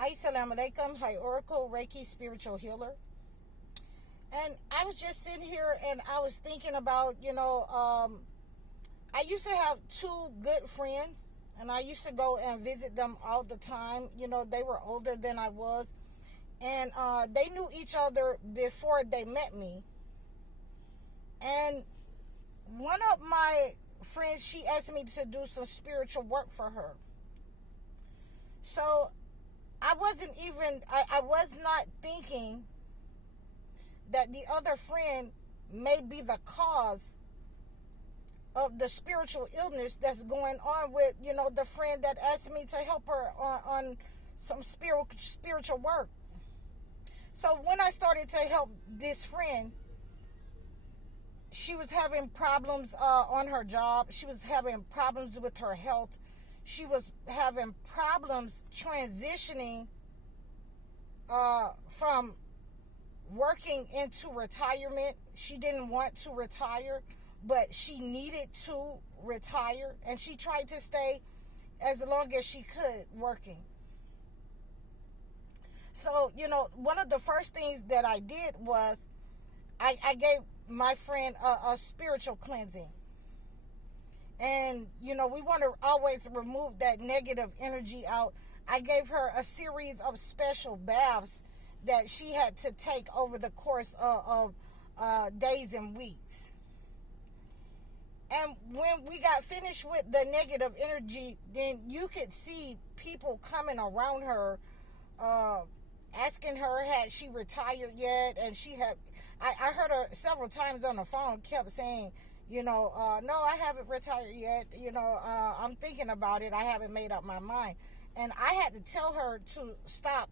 Assalamu alaikum. Hi, Oracle, Reiki, spiritual healer. And I was just sitting here and I was thinking about, I used to have two good friends and I used to go and visit them all the time. They were older than I was, and they knew each other before they met me. And one of my friends, she asked me to do some spiritual work for her. So I was not thinking that the other friend may be the cause of the spiritual illness that's going on with, the friend that asked me to help her on some spiritual work. So when I started to help this friend, she was having problems on her job. She was having problems with her health. She was having problems transitioning from working into retirement. She didn't want to retire, but she needed to retire, and she tried to stay as long as she could working. So, one of the first things that I did was I gave my friend a spiritual cleansing. And, we want to always remove that negative energy out. I gave her a series of special baths that she had to take over the course of days and weeks. And when we got finished with the negative energy, then you could see people coming around her, asking her, had she retired yet? And she had, I heard her several times on the phone kept saying, no, I haven't retired yet. I'm thinking about it. I haven't made up my mind. And I had to tell her to stop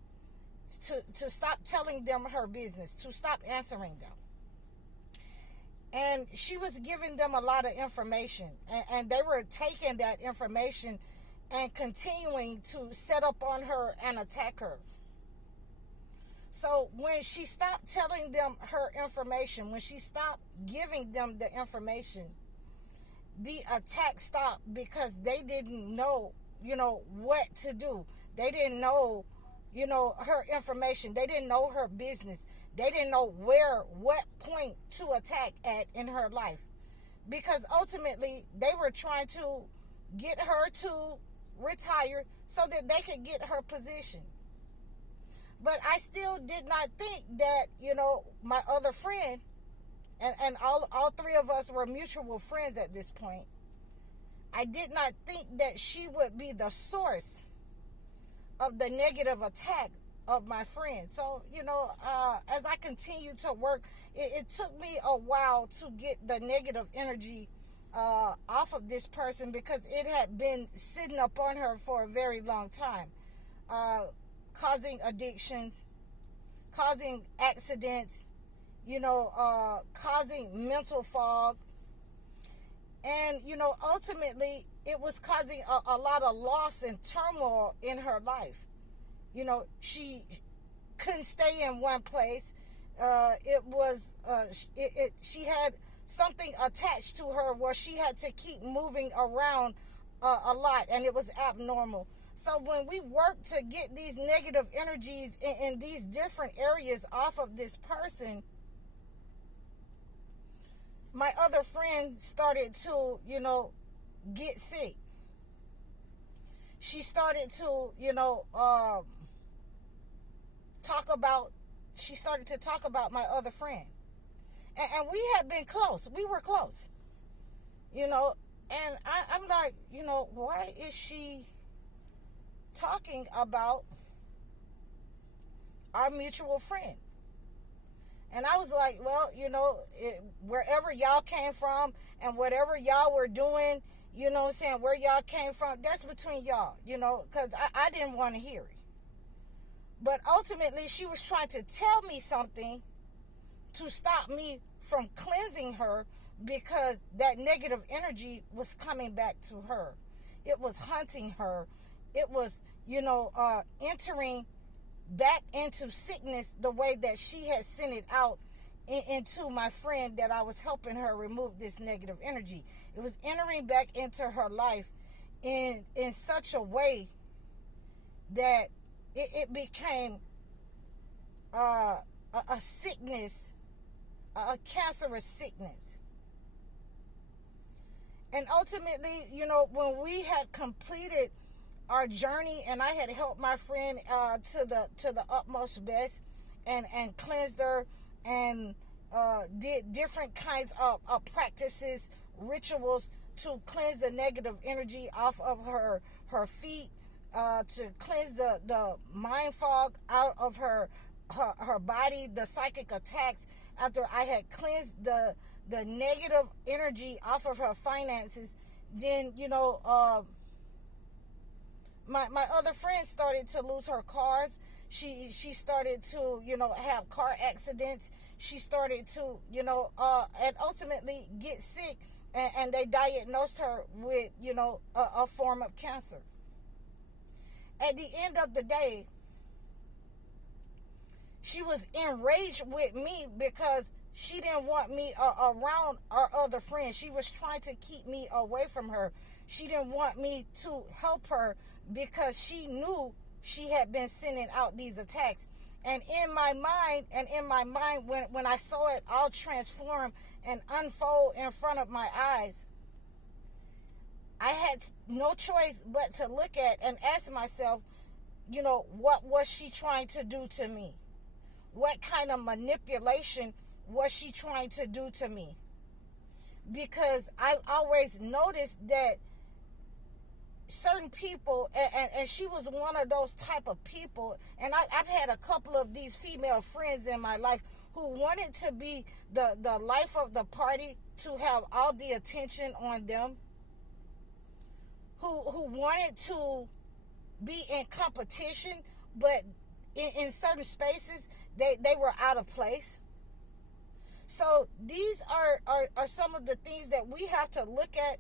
telling them her business, to stop answering them. And she was giving them a lot of information, and they were taking that information and continuing to set up on her and attack her. So when she stopped telling them her information, when she stopped giving them the information, the attack stopped, because they didn't know, what to do. They didn't know, her information. They didn't know her business. They didn't know what point to attack at in her life. Because ultimately, they were trying to get her to retire so that they could get her position. But I still did not think that, my other friend, and all three of us were mutual friends at this point, I did not think that she would be the source of the negative attack of my friend. So, as I continued to work, it took me a while to get the negative energy off of this person, because it had been sitting up on her for a very long time, causing addictions, causing accidents, causing mental fog. And, ultimately, it was causing a lot of loss and turmoil in her life. She couldn't stay in one place. She had something attached to her where she had to keep moving around a lot, and it was abnormal. So when we work to get these negative energies in these different areas off of this person, my other friend started to, get sick. She started to, she started to talk about my other friend. And we had been close. We were close. And I'm like, why is she talking about our mutual friend? And I was like, well, wherever y'all came from and whatever y'all were doing, where y'all came from, that's between y'all, because I didn't want to hear it. But ultimately, she was trying to tell me something to stop me from cleansing her, because that negative energy was coming back to her. It was hunting her. It was, entering back into sickness the way that she had sent it out into my friend that I was helping her remove this negative energy. It was entering back into her life in such a way that it became a sickness, a cancerous sickness. And ultimately, when we had completed our journey, and I had helped my friend to the utmost best, and cleansed her, and did different kinds of practices, rituals to cleanse the negative energy off of her feet, to cleanse the mind fog out of her body, the psychic attacks. After I had cleansed the negative energy off of her finances, then my other friend started to lose her cars. She started to have car accidents. She started to and ultimately get sick, and they diagnosed her with a form of cancer. At the end of the day, she was enraged with me because she didn't want me around our other friends. She was trying to keep me away from her. She didn't want me to help her because she knew she had been sending out these attacks. And in my mind, when I saw it all transform and unfold in front of my eyes, I had no choice but to look at and ask myself, what was she trying to do to me? What kind of manipulation was she trying to do to me? Because I always noticed that certain people, and she was one of those type of people, and I've had a couple of these female friends in my life who wanted to be the life of the party, to have all the attention on them, who wanted to be in competition, but in certain spaces they were out of place. So these are some of the things that we have to look at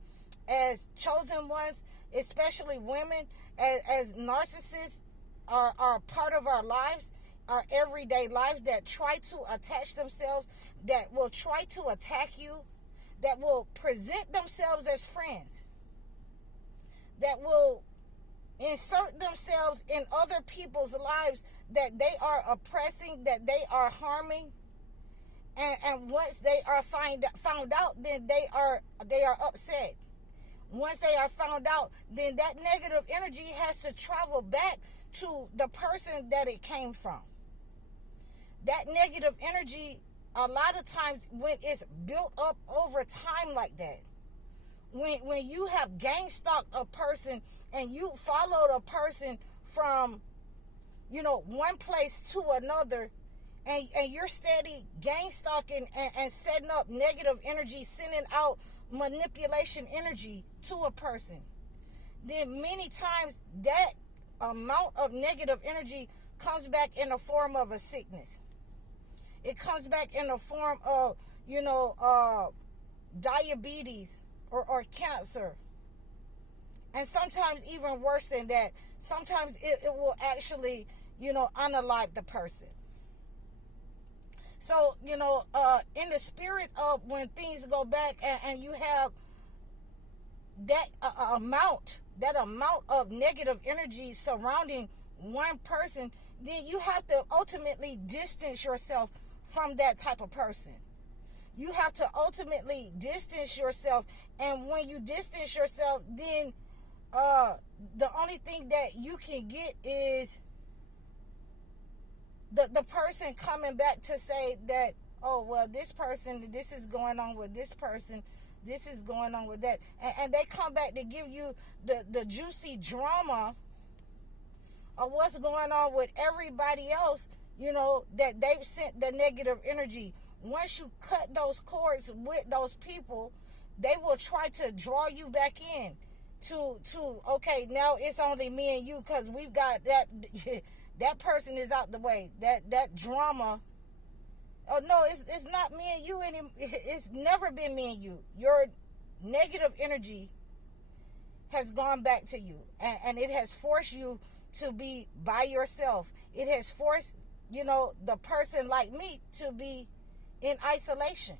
as chosen ones, especially women, as narcissists are part of our lives, our everyday lives, that try to attach themselves, that will try to attack you, that will present themselves as friends, that will insert themselves in other people's lives that they are oppressing, that they are harming. And once they are found out, then they are upset. Once they are found out, then that negative energy has to travel back to the person that it came from. That negative energy, a lot of times when it's built up over time like that, when you have gang stalked a person and you followed a person from one place to another, and you're steady gang stalking and setting up negative energy, sending out manipulation energy to a person, then many times that amount of negative energy comes back in the form of a sickness. It comes back in the form of diabetes or cancer, and sometimes even worse than that. Sometimes it will actually unalive the person. So, in the spirit of when things go back, and you have that amount of negative energy surrounding one person, then you have to ultimately distance yourself from that type of person. You have to ultimately distance yourself. And when you distance yourself, then the only thing that you can get is the person coming back to say that, oh, well, this is going on with this person, this is going on with that. And they come back to give you the juicy drama of what's going on with everybody else, that they've sent the negative energy. Once you cut those cords with those people, they will try to draw you back in to okay, now it's only me and you, because we've got that that person is out the way. That drama. Oh no, it's not me and you anymore. It's never been me and you. Your negative energy has gone back to you, and it has forced you to be by yourself. It has forced the person like me to be in isolation.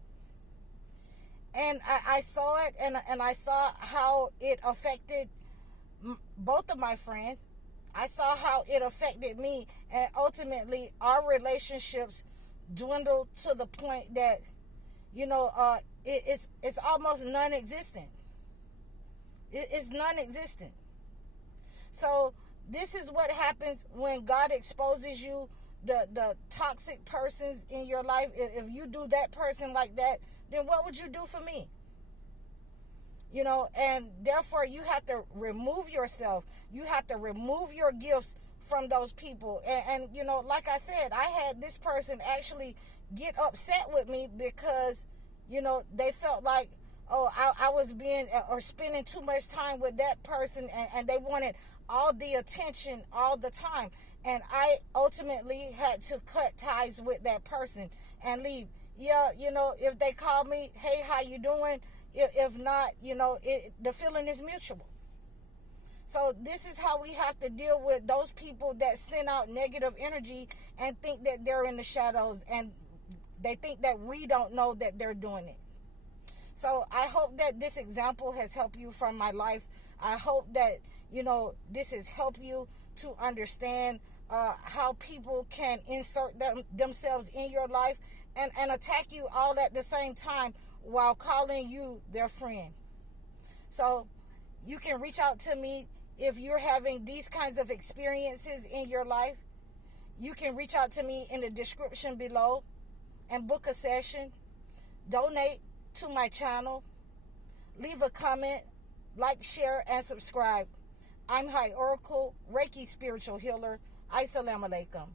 And I saw it, and I saw how it affected both of my friends. I saw how it affected me, and ultimately our relationships dwindled to the point that, it's almost non-existent. It's non-existent. So this is what happens when God exposes you, the toxic persons in your life. If you do that person like that, then what would you do for me? And therefore you have to remove yourself. You have to remove your gifts from those people. And like I said, I had this person actually get upset with me because, they felt like, oh, I was being or spending too much time with that person, and they wanted all the attention all the time. And I ultimately had to cut ties with that person and leave. Yeah, if they call me, hey, how you doing? If not, the feeling is mutual. So this is how we have to deal with those people that send out negative energy and think that they're in the shadows, and they think that we don't know that they're doing it. So I hope that this example has helped you from my life. I hope that, this has helped you to understand how people can insert themselves in your life and attack you all at the same time while calling you their friend. So you can reach out to me if you're having these kinds of experiences in your life. You can reach out to me in the description below and book a session. Donate to my channel. Leave a comment, like, share, and subscribe. I'm High Oracle, Reiki Spiritual Healer. Assalamu alaikum.